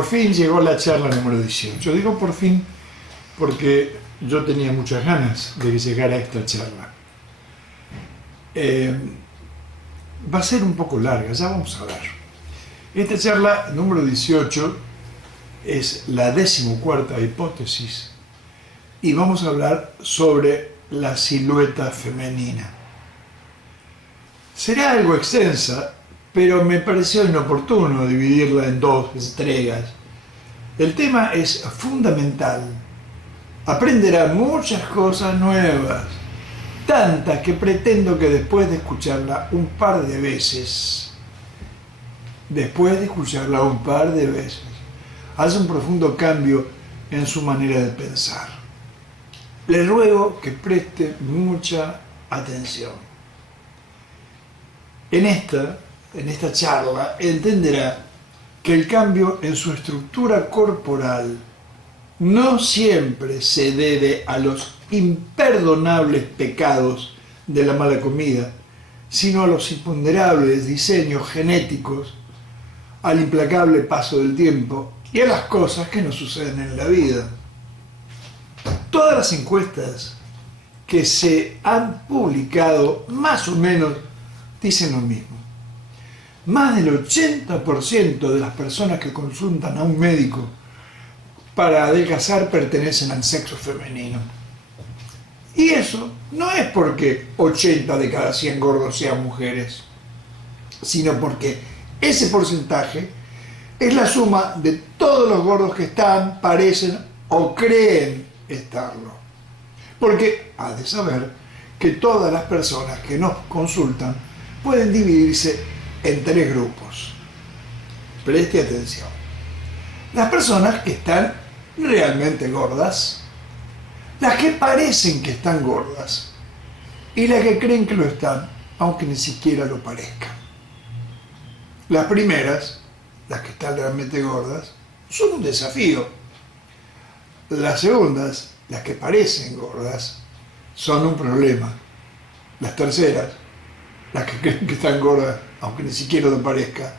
Por fin llegó la charla número 18. Digo por fin porque yo tenía muchas ganas de que llegara esta charla. Va a ser un poco larga, ya vamos a ver. Esta charla número 18 es la 14ª hipótesis y vamos a hablar sobre la silueta femenina. Será algo extensa, pero me pareció inoportuno dividirla en dos entregas. El tema es fundamental. Aprenderá muchas cosas nuevas, tantas que pretendo que después de escucharla un par de veces, hace un profundo cambio en su manera de pensar. Le ruego que preste mucha atención. En esta charla entenderá que el cambio en su estructura corporal no siempre se debe a los imperdonables pecados de la mala comida, sino a los imponderables diseños genéticos, al implacable paso del tiempo y a las cosas que nos suceden en la vida. Todas las encuestas que se han publicado más o menos dicen lo mismo. Más del 80% de las personas que consultan a un médico para adelgazar pertenecen al sexo femenino. Y eso no es porque 80 de cada 100 gordos sean mujeres, sino porque ese porcentaje es la suma de todos los gordos que están, parecen o creen estarlo. Porque ha de saber que todas las personas que nos consultan pueden dividirse en 3 grupos. Preste atención. Las personas que están realmente gordas, las que parecen que están gordas y las que creen que lo están, aunque ni siquiera lo parezcan. Las primeras, las que están realmente gordas, son un desafío. Las segundas, las que parecen gordas, son un problema. Las terceras, las que creen que están gordas, aunque ni siquiera lo parezca,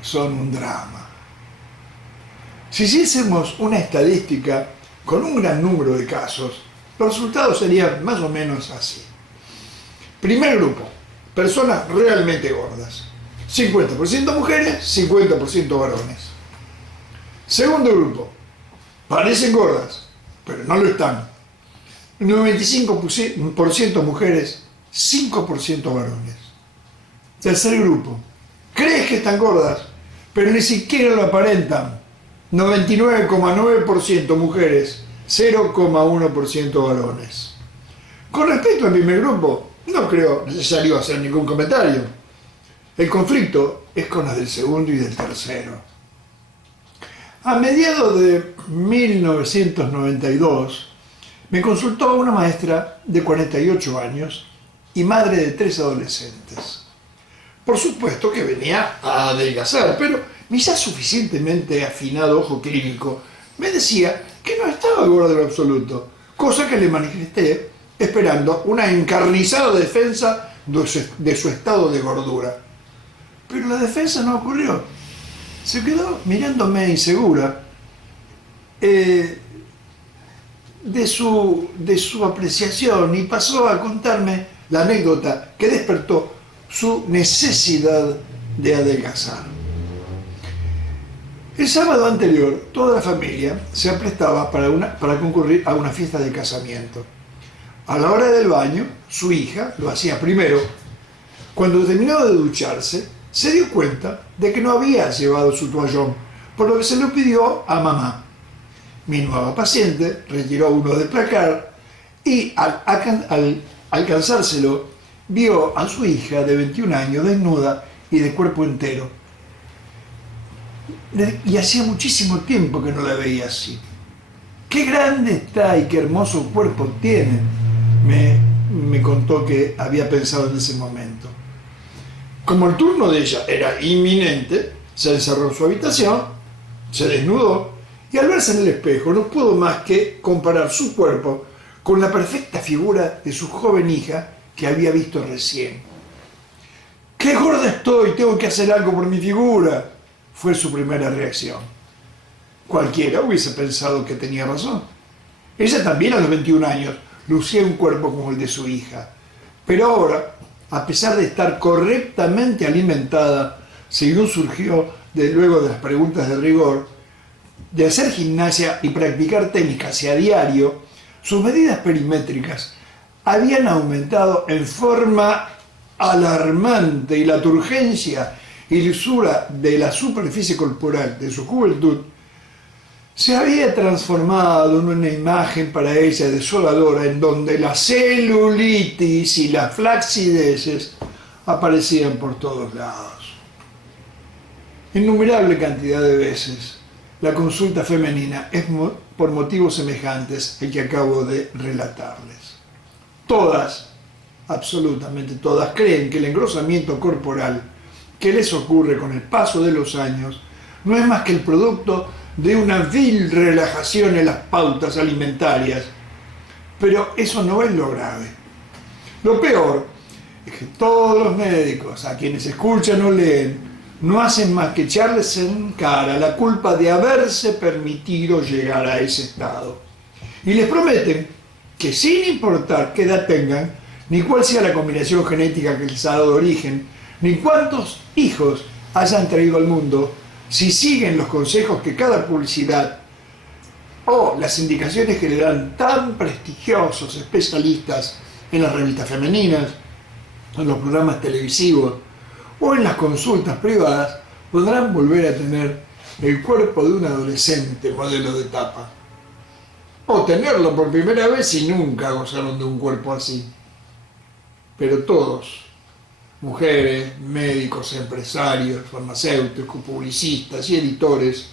son un drama. Si hiciésemos una estadística con un gran número de casos, los resultados serían más o menos así. Primer grupo, personas realmente gordas. 50% mujeres, 50% varones. Segundo grupo, parecen gordas, pero no lo están. 95% mujeres, 5% varones. Tercer grupo, crees que están gordas, pero ni siquiera lo aparentan. 99,9% mujeres, 0,1% varones. Con respecto al primer grupo, no creo necesario hacer ningún comentario. El conflicto es con las del segundo y del tercero. A mediados de 1992, me consultó una maestra de 48 años y madre de 3 adolescentes. Por supuesto que venía a adelgazar, pero mi ya suficientemente afinado ojo clínico me decía que no estaba gorda en lo absoluto, cosa que le manifesté esperando una encarnizada defensa de su estado de gordura. Pero la defensa no ocurrió. Se quedó mirándome insegura de su apreciación y pasó a contarme la anécdota que despertó su necesidad de adelgazar. El sábado anterior, toda la familia se aprestaba para concurrir a una fiesta de casamiento. A la hora del baño, su hija lo hacía primero. Cuando terminó de ducharse, se dio cuenta de que no había llevado su toallón, por lo que se lo pidió a mamá. Mi nueva paciente retiró uno del placar y al alcanzárselo, vio a su hija de 21 años desnuda y de cuerpo entero. Y hacía muchísimo tiempo que no la veía así. ¡Qué grande está y qué hermoso cuerpo tiene!, me contó que había pensado en ese momento. Como el turno de ella era inminente, se encerró en su habitación, se desnudó y al verse en el espejo no pudo más que comparar su cuerpo con la perfecta figura de su joven hija que había visto recién. ¡Qué gorda estoy! Tengo que hacer algo por mi figura, fue su primera reacción. Cualquiera hubiese pensado que tenía razón. Ella también a los 21 años lucía un cuerpo como el de su hija. Pero ahora, a pesar de estar correctamente alimentada, según surgió luego de las preguntas de rigor, de hacer gimnasia y practicar tenis casi a diario, sus medidas perimétricas habían aumentado en forma alarmante y la turgencia y lisura de la superficie corporal de su juventud se había transformado en una imagen para ella desoladora en donde la celulitis y las flacideces aparecían por todos lados. Innumerable cantidad de veces la consulta femenina es por motivos semejantes el que acabo de relatarles. Todas, absolutamente todas, creen que el engrosamiento corporal que les ocurre con el paso de los años no es más que el producto de una vil relajación en las pautas alimentarias. Pero eso no es lo grave. Lo peor es que todos los médicos a quienes escuchan o leen no hacen más que echarles en cara la culpa de haberse permitido llegar a ese estado. Y les prometen que sin importar qué edad tengan, ni cuál sea la combinación genética que les ha dado origen, ni cuántos hijos hayan traído al mundo, si siguen los consejos que cada publicidad o las indicaciones que le dan tan prestigiosos especialistas en las revistas femeninas, en los programas televisivos o en las consultas privadas, podrán volver a tener el cuerpo de un adolescente modelo de tapa. O tenerlo por primera vez y nunca gozaron de un cuerpo así. Pero todos, mujeres, médicos, empresarios, farmacéuticos, publicistas y editores,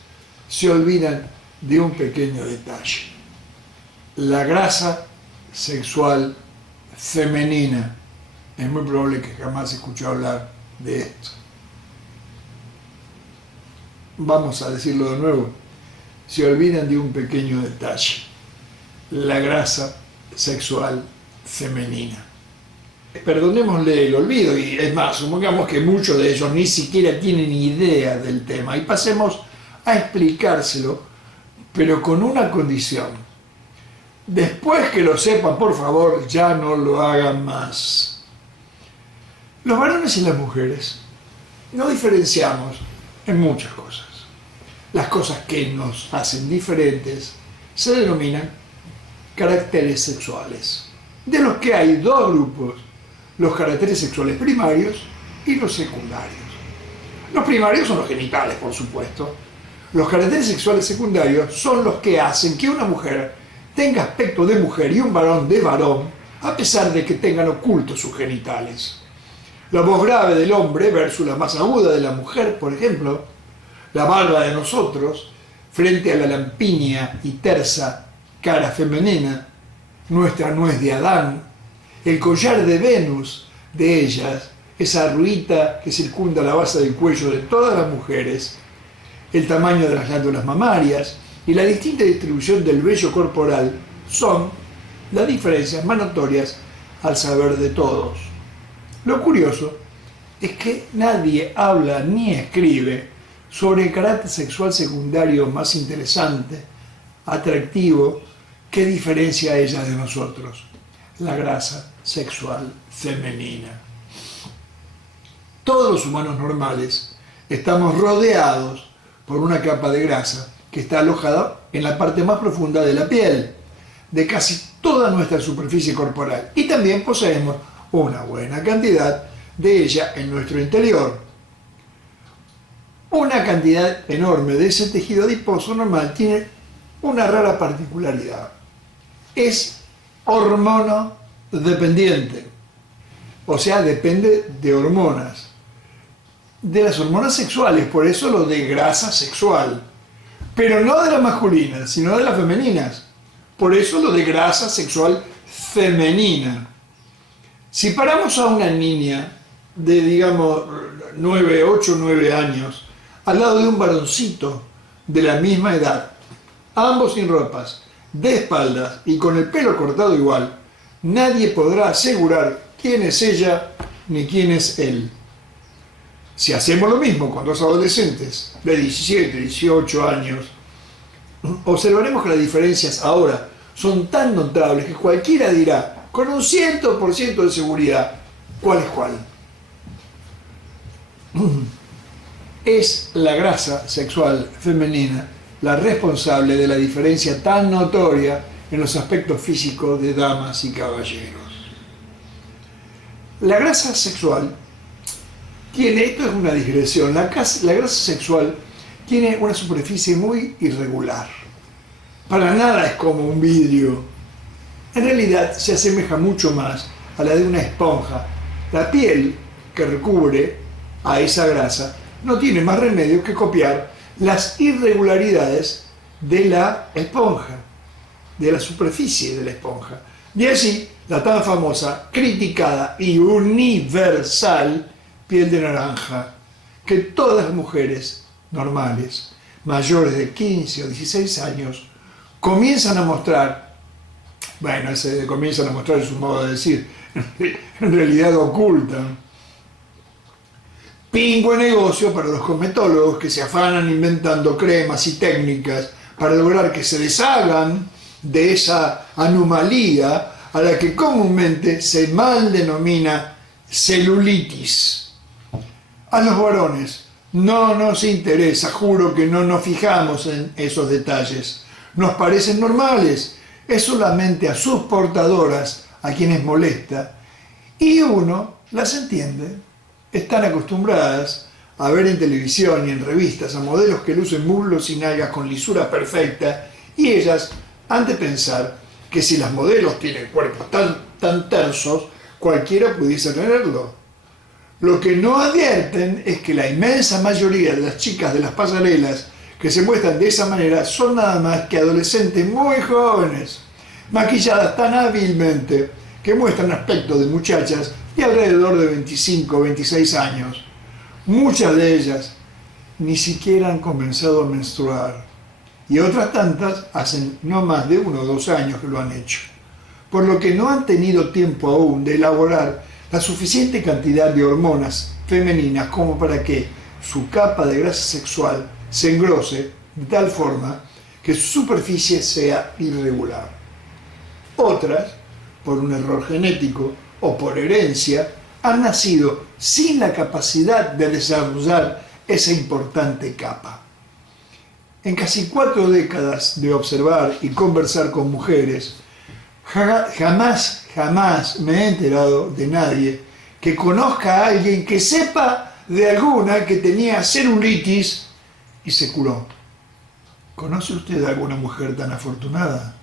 se olvidan de un pequeño detalle: la grasa sexual femenina. Es muy probable que jamás escuchó hablar de esto. Vamos a decirlo de nuevo: se olvidan de un pequeño detalle: la grasa sexual femenina. Perdonémosle el olvido, y es más, supongamos que muchos de ellos ni siquiera tienen idea del tema, y pasemos a explicárselo, pero con una condición: después que lo sepan, por favor, ya no lo hagan más. Los varones y las mujeres no diferenciamos en muchas cosas. Las cosas que nos hacen diferentes se denominan caracteres sexuales, de los que hay dos grupos: los caracteres sexuales primarios y los secundarios. Los primarios son los genitales, por supuesto. Los caracteres sexuales secundarios son los que hacen que una mujer tenga aspecto de mujer y un varón de varón, a pesar de que tengan ocultos sus genitales. La voz grave del hombre versus la más aguda de la mujer, por ejemplo, la barba de nosotros frente a la lampiña y tersa cara femenina, nuestra nuez de Adán, el collar de Venus de ellas, esa ruita que circunda la base del cuello de todas las mujeres, el tamaño de las glándulas mamarias y la distinta distribución del vello corporal son las diferencias más notorias al saber de todos. Lo curioso es que nadie habla ni escribe sobre el carácter sexual secundario más interesante, atractivo, que diferencia a ella de nosotros: la grasa sexual femenina. Todos los humanos normales estamos rodeados por una capa de grasa que está alojada en la parte más profunda de la piel, de casi toda nuestra superficie corporal, y también poseemos una buena cantidad de ella en nuestro interior. Una cantidad enorme de ese tejido adiposo normal tiene una rara particularidad: es hormonodependiente, o sea, depende de hormonas, de las hormonas sexuales, por eso lo de grasa sexual, pero no de las masculinas, sino de las femeninas, por eso lo de grasa sexual femenina. Si paramos a una niña de, digamos, 8 o 9 años al lado de un varoncito de la misma edad, ambos sin ropas, de espaldas y con el pelo cortado igual, nadie podrá asegurar quién es ella ni quién es él. Si hacemos lo mismo con dos adolescentes de 17, 18 años, observaremos que las diferencias ahora son tan notables que cualquiera dirá, con un 100% de seguridad, cuál es cuál. Es la grasa sexual femenina la responsable de la diferencia tan notoria en los aspectos físicos de damas y caballeros. La grasa sexual tiene, esto es una digresión, la grasa sexual tiene una superficie muy irregular. Para nada es como un vidrio. En realidad se asemeja mucho más a la de una esponja. La piel que recubre a esa grasa no tiene más remedio que copiar las irregularidades de la esponja, de la superficie de la esponja. De allí la tan famosa, criticada y universal piel de naranja, que todas las mujeres normales, mayores de 15 o 16 años, comienzan a mostrar, bueno, ese comienzan a mostrar es un modo de decir, en realidad ocultan. Pingüe negocio para los cosmetólogos que se afanan inventando cremas y técnicas para lograr que se deshagan de esa anomalía a la que comúnmente se mal denomina celulitis. A los varones no nos interesa, juro que no nos fijamos en esos detalles. Nos parecen normales, es solamente a sus portadoras a quienes molesta y uno las entiende. Están acostumbradas a ver en televisión y en revistas a modelos que lucen muslos y nalgas con lisura perfecta y ellas han de pensar que si las modelos tienen cuerpos tan tersos, cualquiera pudiese tenerlo. Lo que no advierten es que la inmensa mayoría de las chicas de las pasarelas que se muestran de esa manera son nada más que adolescentes muy jóvenes, maquilladas tan hábilmente que muestran aspecto de muchachas de alrededor de 25 o 26 años. Muchas de ellas ni siquiera han comenzado a menstruar y otras tantas hacen no más de 1 o 2 años que lo han hecho, por lo que no han tenido tiempo aún de elaborar la suficiente cantidad de hormonas femeninas como para que su capa de grasa sexual se engrose de tal forma que su superficie sea irregular. Otras, por un error genético o por herencia, han nacido sin la capacidad de desarrollar esa importante capa. En casi 4 décadas de observar y conversar con mujeres, jamás me he enterado de nadie que conozca a alguien que sepa de alguna que tenía celulitis y se curó. ¿Conoce usted a alguna mujer tan afortunada?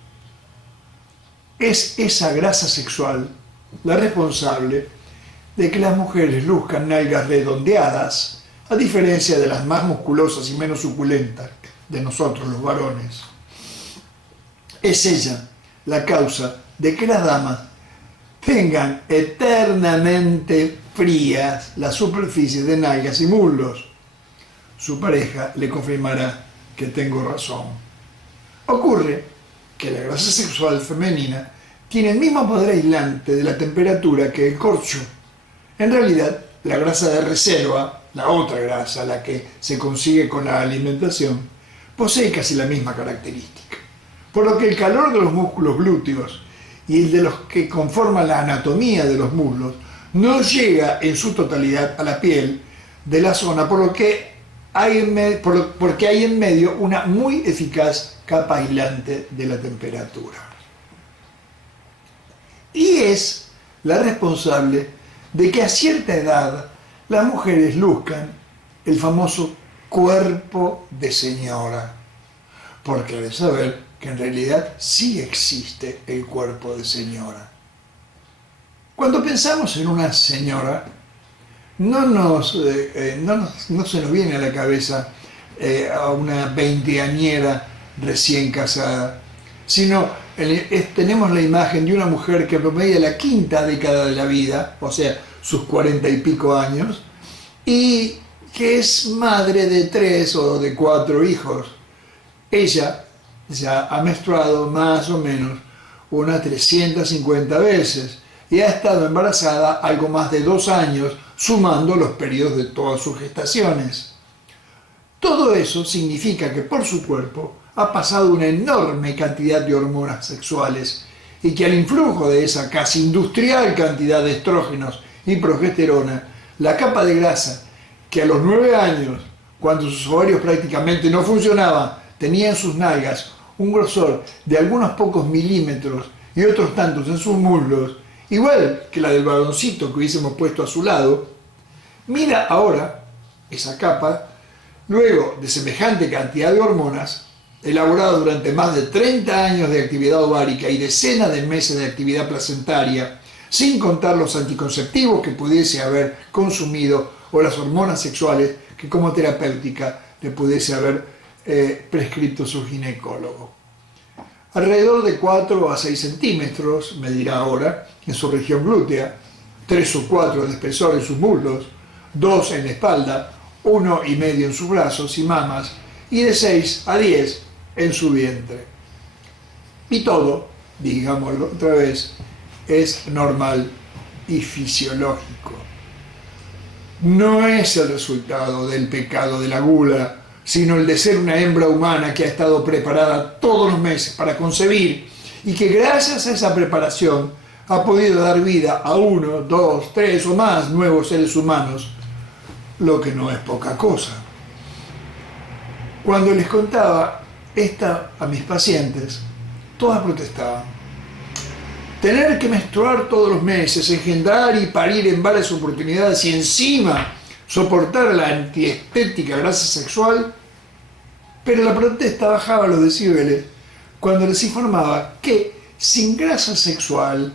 Es esa grasa sexual la responsable de que las mujeres luzcan nalgas redondeadas, a diferencia de las más musculosas y menos suculentas de nosotros los varones. Es ella la causa de que las damas tengan eternamente frías las superficies de nalgas y muslos. Su pareja le confirmará que tengo razón. Ocurre que la grasa sexual femenina tiene el mismo poder aislante de la temperatura que el corcho. En realidad, la grasa de reserva, la otra grasa, la que se consigue con la alimentación, posee casi la misma característica. Por lo que el calor de los músculos glúteos y el de los que conforman la anatomía de los muslos no llega en su totalidad a la piel de la zona, porque hay en medio una muy eficaz capa aislante de la temperatura. Y es la responsable de que a cierta edad las mujeres luzcan el famoso cuerpo de señora, porque de saber que en realidad sí existe el cuerpo de señora. Cuando pensamos en una señora, no se nos viene a la cabeza a una veinteañera recién casada, sino tenemos la imagen de una mujer que promedia la 5ª década de la vida, o sea, sus 40 y pico años, y que es madre de 3 o de 4 hijos. Ella ya ha menstruado más o menos unas 350 veces y ha estado embarazada algo más de 2 años, sumando los periodos de todas sus gestaciones. Todo eso significa que por su cuerpo ha pasado una enorme cantidad de hormonas sexuales y que al influjo de esa casi industrial cantidad de estrógenos y progesterona, la capa de grasa que a los 9 años, cuando sus ovarios prácticamente no funcionaban, tenía en sus nalgas un grosor de algunos pocos milímetros y otros tantos en sus muslos, igual que la del varoncito que hubiésemos puesto a su lado, mira ahora esa capa, luego de semejante cantidad de hormonas, elaborada durante más de 30 años de actividad ovárica y decenas de meses de actividad placentaria, sin contar los anticonceptivos que pudiese haber consumido o las hormonas sexuales que como terapéutica le pudiese haber prescrito su ginecólogo. Alrededor de 4 a 6 centímetros, medirá ahora, en su región glútea, 3 o 4 de espesor en sus muslos, 2 en la espalda, 1,5 en sus brazos y mamas, y de 6 a 10 en su vientre. Y todo, digámoslo otra vez, es normal y fisiológico. No es el resultado del pecado de la gula, sino el de ser una hembra humana que ha estado preparada todos los meses para concebir y que gracias a esa preparación ha podido dar vida a 1, 2, 3 o más nuevos seres humanos, lo que no es poca cosa. Cuando les contaba esta a mis pacientes, todas protestaban. Tener que menstruar todos los meses, engendrar y parir en varias oportunidades y encima soportar la antiestética grasa sexual, pero la protesta bajaba los decibeles cuando les informaba que sin grasa sexual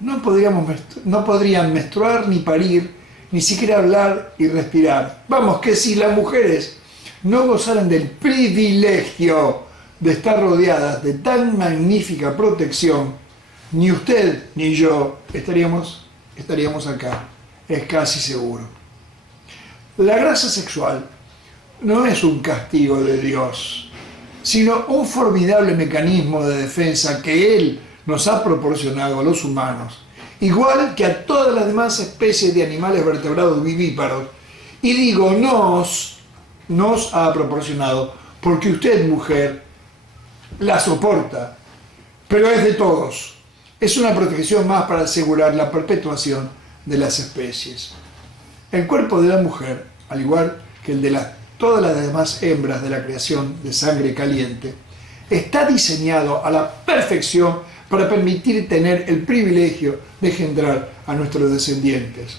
no podrían menstruar ni parir, ni siquiera hablar y respirar. Vamos, que si las mujeres no gozaran del privilegio de estar rodeadas de tan magnífica protección, ni usted ni yo estaríamos acá, es casi seguro. La grasa sexual no es un castigo de Dios, sino un formidable mecanismo de defensa que Él nos ha proporcionado a los humanos, igual que a todas las demás especies de animales vertebrados vivíparos. Y digo nos ha proporcionado, porque usted, mujer, la soporta, pero es de todos. Es una protección más para asegurar la perpetuación de las especies. El cuerpo de la mujer, al igual que el de todas las demás hembras de la creación de sangre caliente, está diseñado a la perfección para permitir tener el privilegio de engendrar a nuestros descendientes.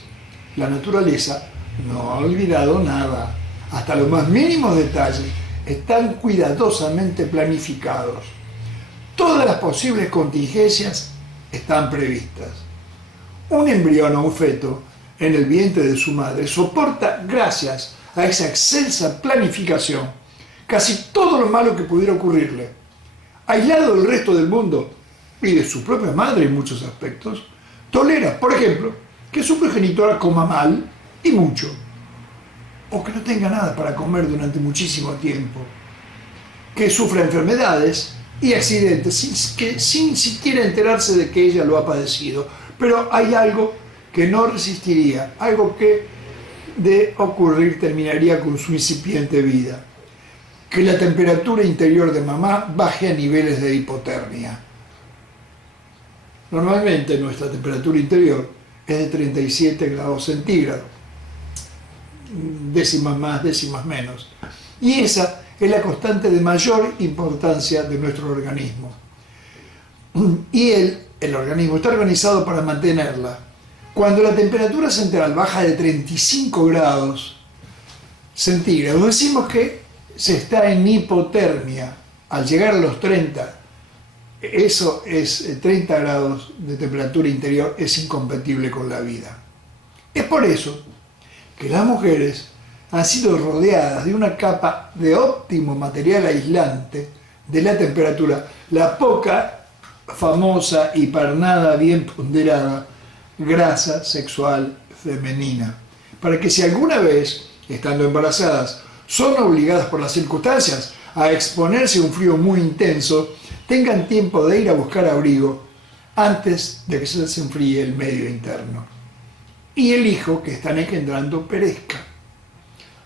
La naturaleza no ha olvidado nada. Hasta los más mínimos detalles están cuidadosamente planificados. Todas las posibles contingencias están previstas. Un embrión o un feto en el vientre de su madre soporta, gracias a esa excelsa planificación, casi todo lo malo que pudiera ocurrirle. Aislado del resto del mundo y de su propia madre en muchos aspectos, tolera, por ejemplo, que su progenitora coma mal y mucho, o que no tenga nada para comer durante muchísimo tiempo, que sufra enfermedades y accidentes sin siquiera enterarse de que ella lo ha padecido. Pero hay algo que no resistiría, algo que de ocurrir terminaría con su incipiente vida: que la temperatura interior de mamá baje a niveles de hipotermia. Normalmente nuestra temperatura interior es de 37 grados centígrados, décimas más, décimas menos, y esa es la constante de mayor importancia de nuestro organismo. Y el organismo está organizado para mantenerla. Cuando la temperatura central baja de 35 grados centígrados, decimos que se está en hipotermia. Al llegar a los 30, eso es 30 grados de temperatura interior, es incompatible con la vida. Es por eso que las mujeres han sido rodeadas de una capa de óptimo material aislante de la temperatura, la poca, famosa y para nada bien ponderada grasa sexual femenina, para que si alguna vez, estando embarazadas, son obligadas por las circunstancias a exponerse a un frío muy intenso, tengan tiempo de ir a buscar abrigo antes de que se les enfríe el medio interno y el hijo que están engendrando perezca.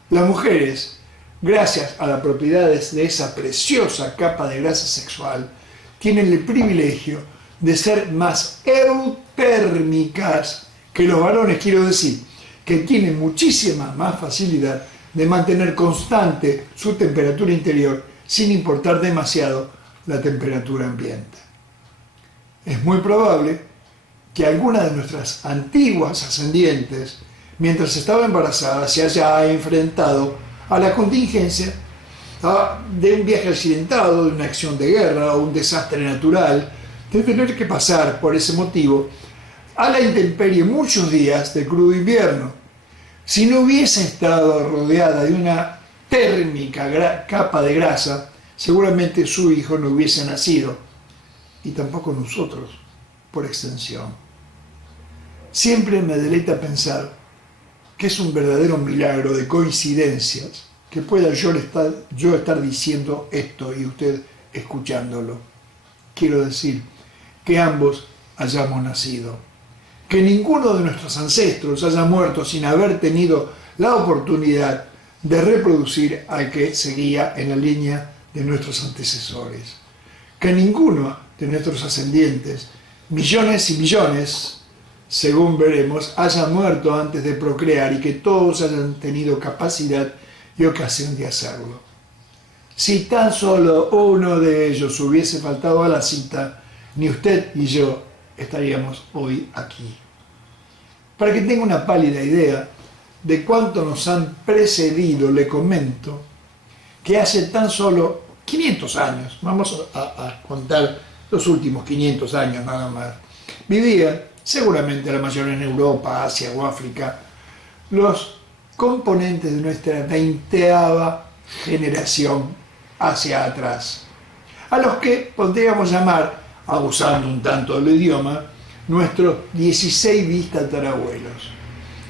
Las mujeres gracias a las propiedades de esa preciosa capa de grasa sexual, tienen el privilegio de ser más eutérmicas que los varones, quiero decir, que tienen muchísima más facilidad de mantener constante su temperatura interior sin importar demasiado la temperatura ambiente. Es muy probable que alguna de nuestras antiguas ascendientes, mientras estaba embarazada, se haya enfrentado a la contingencia de un viaje accidentado, de una acción de guerra o un desastre natural, de tener que pasar por ese motivo a la intemperie muchos días de crudo invierno. Si no hubiese estado rodeada de una térmica capa de grasa, seguramente su hijo no hubiese nacido, y tampoco nosotros, por extensión. Siempre me deleita pensar que es un verdadero milagro de coincidencias que pueda yo estar diciendo esto y usted escuchándolo. Quiero decir, que ambos hayamos nacido. Que ninguno de nuestros ancestros haya muerto sin haber tenido la oportunidad de reproducir al que seguía en la línea de nuestros antecesores. Que ninguno de nuestros ascendientes, millones y millones, según veremos, haya muerto antes de procrear y que todos hayan tenido capacidad y ocasión de hacerlo. Si tan solo uno de ellos hubiese faltado a la cita, ni usted ni yo estaríamos hoy aquí. Para que tenga una pálida idea de cuánto nos han precedido, le comento que hace tan solo 500 años, vamos a contar los últimos 500 años nada más, vivían, seguramente la mayoría en Europa, Asia o África, los componentes de nuestra 20ª generación hacia atrás, a los que podríamos llamar, abusando un tanto del idioma, nuestros 16 bitatarabuelos.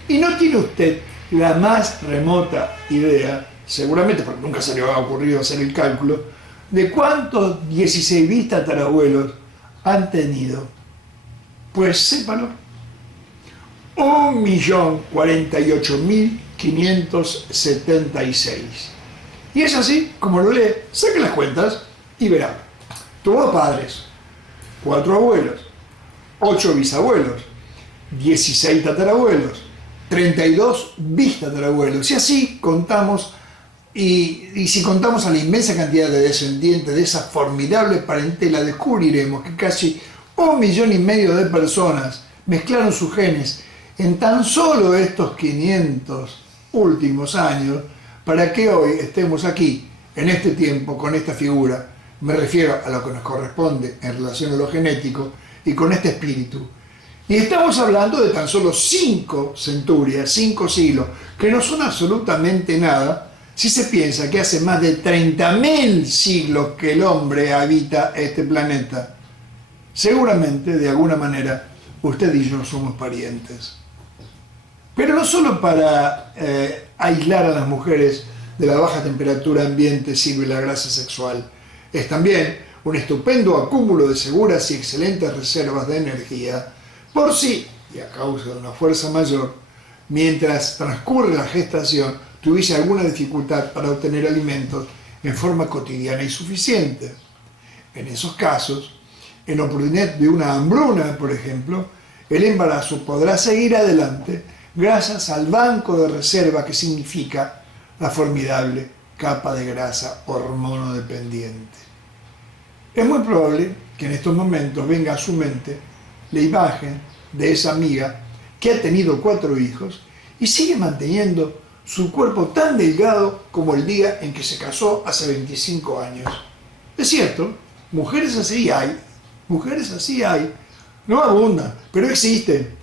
Y no tiene usted la más remota idea, seguramente porque nunca se le ha ocurrido hacer el cálculo, de cuántos 16 bitatarabuelos han tenido. Pues sépalo, 1.048.576. Y es así, como lo lee, saque las cuentas y verá. Tuvo padres, 4 abuelos, 8 bisabuelos, 16 tatarabuelos, 32 bistatarabuelos. Y así contamos, y si contamos a la inmensa cantidad de descendientes de esa formidable parentela, descubriremos que casi 1,5 millones de personas mezclaron sus genes en tan solo estos 500 últimos años para que hoy estemos aquí, en este tiempo, con esta figura. Me refiero a lo que nos corresponde en relación a lo genético y con este espíritu. Y estamos hablando de tan solo 5 centurias, 5 siglos, que no son absolutamente nada si se piensa que hace más de 30.000 siglos que el hombre habita este planeta. Seguramente, de alguna manera, usted y yo somos parientes. Pero no solo para aislar a las mujeres de la baja temperatura ambiente sirve la grasa sexual. Es también un estupendo acúmulo de seguras y excelentes reservas de energía por si, y a causa de una fuerza mayor, mientras transcurre la gestación, tuviese alguna dificultad para obtener alimentos en forma cotidiana y suficiente. En esos casos, en oportunidad de una hambruna, por ejemplo, el embarazo podrá seguir adelante gracias al banco de reserva que significa la formidable capa de grasa hormonodependiente. Es muy probable que en estos momentos venga a su mente la imagen de esa amiga que ha tenido 4 hijos y sigue manteniendo su cuerpo tan delgado como el día en que se casó hace 25 años. Es cierto, mujeres así hay, no abundan, pero existen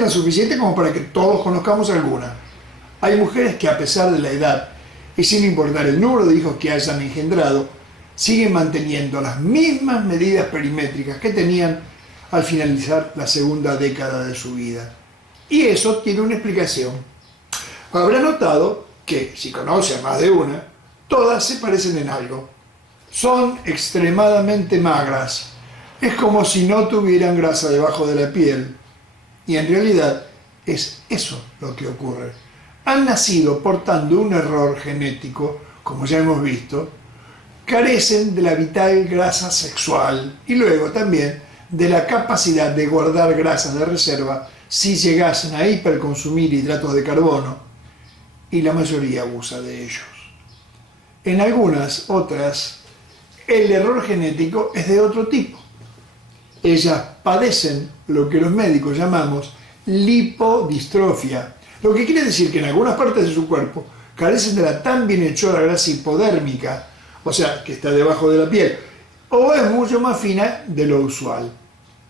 lo suficiente como para que todos conozcamos alguna. Hay mujeres que a pesar de la edad y sin importar el número de hijos que hayan engendrado, siguen manteniendo las mismas medidas perimétricas que tenían al finalizar la segunda década de su vida. Y eso tiene una explicación. Habrá notado que, si conoce a más de una, todas se parecen en algo. Son extremadamente magras. Es como si no tuvieran grasa debajo de la piel. Y en realidad es eso lo que ocurre. Han nacido portando un error genético como ya hemos visto, carecen de la vital grasa sexual y luego también de la capacidad de guardar grasas de reserva si llegasen a hiperconsumir hidratos de carbono, y la mayoría abusa de ellos. En algunas otras, el error genético es de otro tipo. Ellas padecen lo que los médicos llamamos lipodistrofia, lo que quiere decir que en algunas partes de su cuerpo carecen de la tan bienhechora grasa hipodérmica, o sea, que está debajo de la piel, o es mucho más fina de lo usual.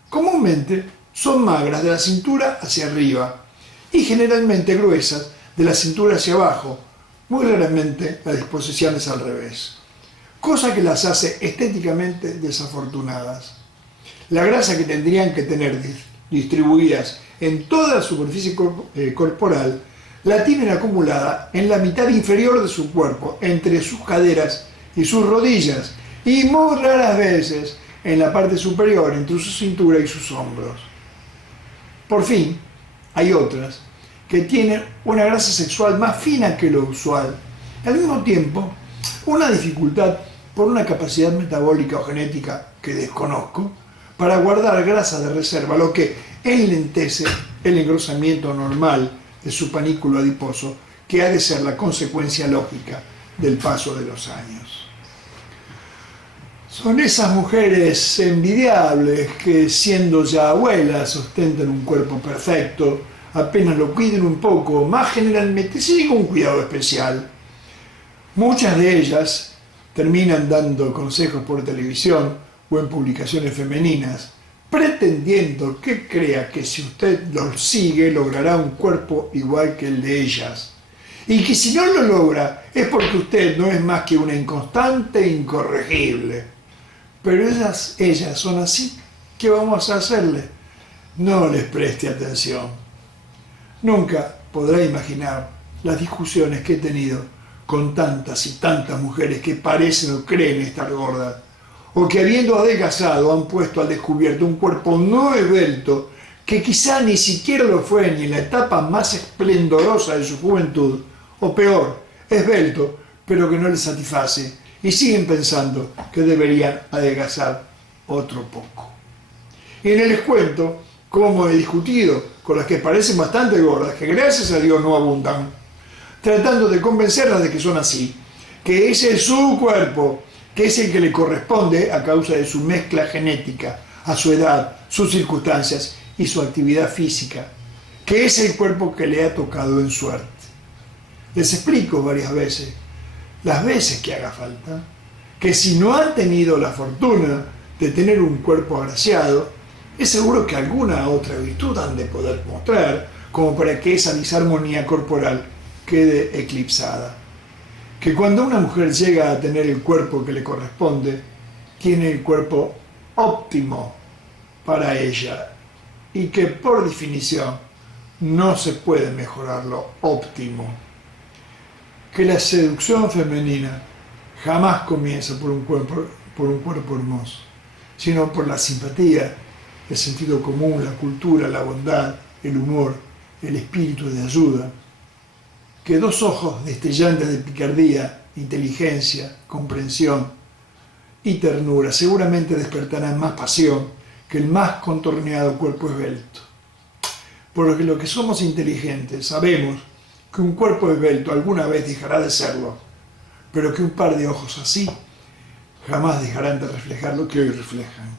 Comúnmente son magras de la cintura hacia arriba y generalmente gruesas de la cintura hacia abajo. Muy raramente la disposición es al revés, cosa que las hace estéticamente desafortunadas. La grasa que tendrían que tener distribuidas en toda la superficie corporal la tienen acumulada en la mitad inferior de su cuerpo, entre sus caderas y sus rodillas, y muy raras veces en la parte superior, entre su cintura y sus hombros. Por fin, hay otras que tienen una grasa sexual más fina que lo usual. Al mismo tiempo, una dificultad por una capacidad metabólica o genética que desconozco para guardar grasa de reserva, lo que enlentece el engrosamiento normal de su panículo adiposo, que ha de ser la consecuencia lógica del paso de los años. Son esas mujeres envidiables que, siendo ya abuelas, ostentan un cuerpo perfecto, apenas lo cuiden un poco, más generalmente sin ningún cuidado especial. Muchas de ellas terminan dando consejos por televisión o en publicaciones femeninas, pretendiendo que crea que si usted los sigue logrará un cuerpo igual que el de ellas, y que si no lo logra es porque usted no es más que una inconstante e incorregible. Pero ellas son así. ¿Qué vamos a hacerle? No les preste atención. Nunca podrá imaginar las discusiones que he tenido con tantas y tantas mujeres que parecen o creen estar gordas, o que habiendo adelgazado han puesto al descubierto un cuerpo no esbelto, que quizá ni siquiera lo fue ni en la etapa más esplendorosa de su juventud, o peor, esbelto, pero que no les satisface, y siguen pensando que deberían adelgazar otro poco. Y no les cuento cómo he discutido con las que parecen bastante gordas, que gracias a Dios no abundan, tratando de convencerlas de que son así, que ese es su cuerpo, que es el que le corresponde a causa de su mezcla genética, a su edad, sus circunstancias y su actividad física, que es el cuerpo que le ha tocado en suerte. Les explico varias veces, las veces que haga falta, que si no han tenido la fortuna de tener un cuerpo agraciado, es seguro que alguna otra virtud han de poder mostrar, como para que esa disarmonía corporal quede eclipsada. Que cuando una mujer llega a tener el cuerpo que le corresponde, tiene el cuerpo óptimo para ella, y que por definición no se puede mejorar lo óptimo. Que la seducción femenina jamás comienza por un cuerpo hermoso, sino por la simpatía, el sentido común, la cultura, la bondad, el humor, el espíritu de ayuda. Que dos ojos destellantes de picardía, inteligencia, comprensión y ternura seguramente despertarán más pasión que el más contorneado cuerpo esbelto. Porque los que somos inteligentes sabemos que un cuerpo esbelto alguna vez dejará de serlo, pero que un par de ojos así jamás dejarán de reflejar lo que hoy reflejan.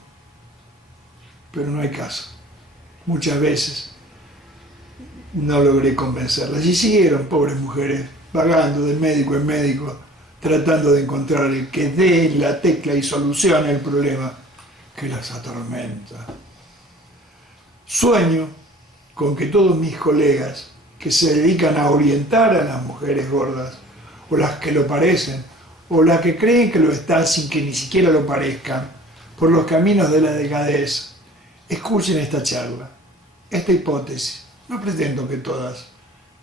Pero no hay caso. Muchas veces no logré convencerlas y siguieron, pobres mujeres, vagando de médico en médico, tratando de encontrar el que dé la tecla y solucione el problema que las atormenta. Sueño con que todos mis colegas que se dedican a orientar a las mujeres gordas, o las que lo parecen, o las que creen que lo están sin que ni siquiera lo parezcan, por los caminos de la delgadez, escuchen esta charla, esta hipótesis. No pretendo que todas,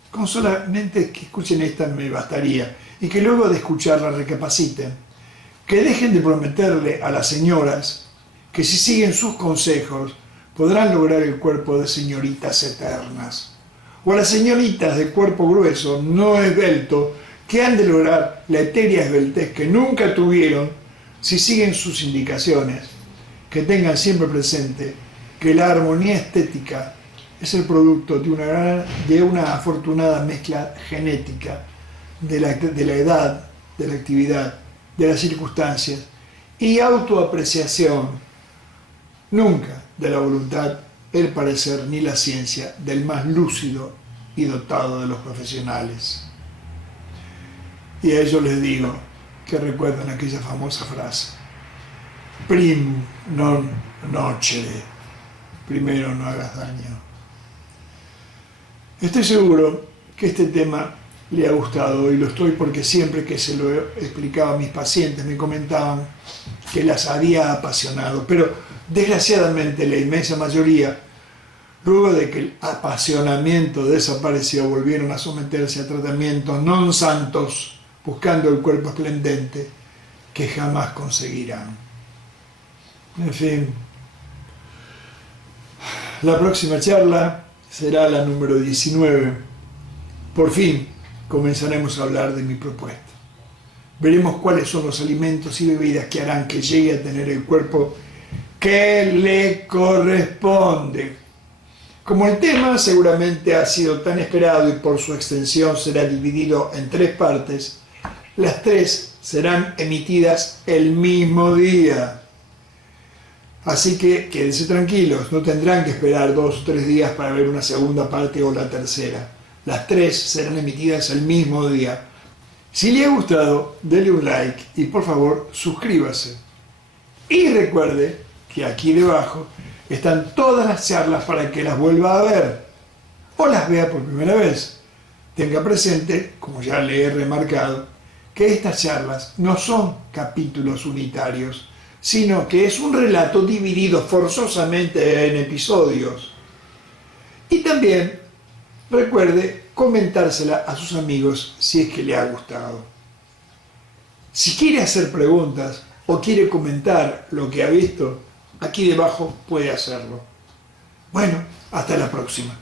con solamente que escuchen esta me bastaría, y que luego de escucharla recapaciten, que dejen de prometerle a las señoras que si siguen sus consejos podrán lograr el cuerpo de señoritas eternas, o a las señoritas de cuerpo grueso, no esbelto, que han de lograr la etérea esbeltez que nunca tuvieron si siguen sus indicaciones, que tengan siempre presente que la armonía estética es el producto de una afortunada mezcla genética de la edad, de la actividad, de las circunstancias y autoapreciación, nunca de la voluntad, el parecer ni la ciencia del más lúcido y dotado de los profesionales. Y a ellos les digo que recuerden aquella famosa frase: prim non nocere, primero no hagas daño. Estoy seguro que este tema le ha gustado, y lo estoy porque siempre que se lo explicaba a mis pacientes me comentaban que las había apasionado, pero desgraciadamente la inmensa mayoría, luego de que el apasionamiento desapareció, volvieron a someterse a tratamientos non santos, buscando el cuerpo esplendente que jamás conseguirán. En fin, la próxima charla será la número 19. Por fin comenzaremos a hablar de mi propuesta. Veremos cuáles son los alimentos y bebidas que harán que llegue a tener el cuerpo que le corresponde. Como el tema seguramente ha sido tan esperado y por su extensión será dividido en 3 partes, las 3 serán emitidas el mismo día. Así que quédense tranquilos, no tendrán que esperar 2 o 3 días para ver una segunda parte o la tercera. Las 3 serán emitidas el mismo día. Si le ha gustado, dele un like y por favor suscríbase. Y recuerde que aquí debajo están todas las charlas para que las vuelva a ver o las vea por primera vez. Tenga presente, como ya le he remarcado, que estas charlas no son capítulos unitarios, sino que es un relato dividido forzosamente en episodios. Y también recuerde comentársela a sus amigos si es que le ha gustado. Si quiere hacer preguntas o quiere comentar lo que ha visto, aquí debajo puede hacerlo. Bueno, hasta la próxima.